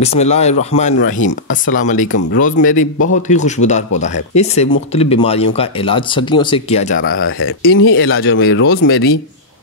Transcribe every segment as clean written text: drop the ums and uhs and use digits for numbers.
بسم اللہ الرحمن الرحیم۔ السلام علیکم۔ روزمیری بہت ہی خوشبودار پودا ہے۔ اس سے مختلف بیماریوں کا علاج صدیوں سے کیا جا رہا ہے۔ انہی علاجوں میں روزمیری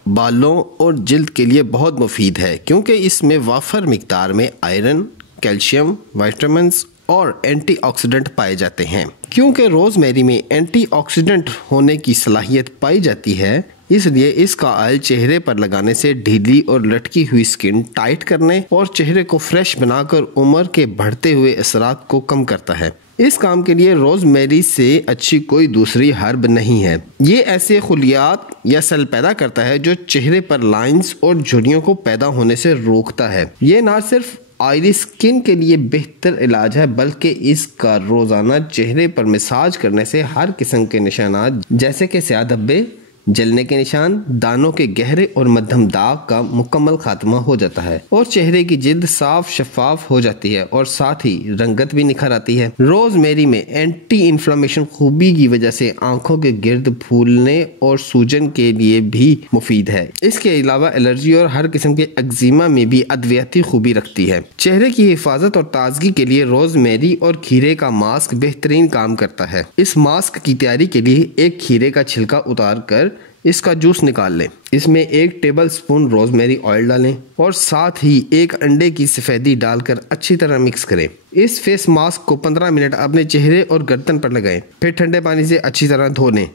بالوں اور جلد کے لیے بہت مفید ہے، کیونکہ اس میں وافر مقدار میں آئرن، کیلشیم، وائٹامنز اور اینٹی آکسیڈنٹ پائے جاتے ہیں۔ کیونکہ روزمیری میں اینٹی آکسیڈنٹ ہونے کی صلاحیت پائی جاتی ہے، اس لیے اس کا آئل چہرے پر لگانے سے ڈھیلی اور لٹکی ہوئی سکن ٹائٹ کرنے اور چہرے کو فریش بنا کر عمر کے بڑھتے ہوئے اثرات کو کم کرتا ہے۔ اس کام کے لیے روزمیری سے اچھی کوئی دوسری ہرب نہیں ہے۔ یہ ایسے خلیات یا سیل پیدا کرتا ہے جو چہرے پر لائنز اور جھریوں کو پیدا ہونے سے روکتا ہے۔ یہ نہ صرف آئلی سکن کے لیے بہتر علاج ہے، بلکہ اس کا روزانہ چہرے پر مساج کرنے سے ہر قسم کے نشانات جیسے کہ سیاہ دھبے، جلنے کے نشان، دانوں کے گہرے اور مدھم داغ کا مکمل خاتمہ ہو جاتا ہے اور چہرے کی جلد صاف شفاف ہو جاتی ہے اور ساتھ ہی رنگت بھی نکھر آتی ہے۔ روزمیری میں اینٹی انفلامیشن خوبی کی وجہ سے آنکھوں کے گرد پھولنے اور سوجن کے لیے بھی مفید ہے۔ اس کے علاوہ الرجی اور ہر قسم کے ایگزیما میں بھی ادویاتی خوبی رکھتی ہے۔ چہرے کی حفاظت اور تازگی کے لیے روزمیری اور کھیرے کا ماسک بہترین کام کرتا ہے۔ اس ماسک کی تیاری کے لیے ایک کھیرے کا چھلکا اتار کر اس کا جوس نکال لیں۔ اس میں 1 ٹیبل سپون روزمیری آئل ڈالیں اور ساتھ ہی 1 انڈے کی سفیدی ڈال کر اچھی طرح مکس کریں۔ اس فیس ماسک کو 15 منٹ اپنے چہرے اور گردن پر لگائیں، پھر ٹھنڈے پانی سے اچھی طرح دھو لیں۔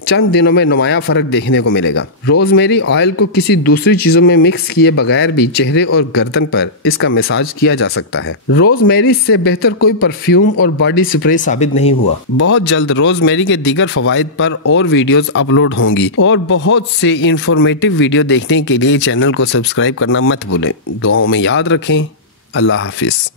چند دنوں میں نمایاں فرق دیکھنے کو ملے گا۔ روزمیری آئل کو کسی دوسری چیزوں میں مکس کیے بغیر بھی چہرے اور گردن پر اس کا مساج کیا جا سکتا ہے۔ روزمیری سے بہتر کوئی پرفیوم اور باڈی سپرے ثابت نہیں ہوا۔ بہت جلد روزمیری کے دیگر فوائد پر اور ویڈیوز اپلوڈ ہوں گی، اور بہت سے انفارمیٹو ویڈیو دیکھنے کے لیے چینل کو سبسکرائب کرنا مت بھولیں۔ دعاؤں میں یاد رکھیں۔ اللہ حافظ۔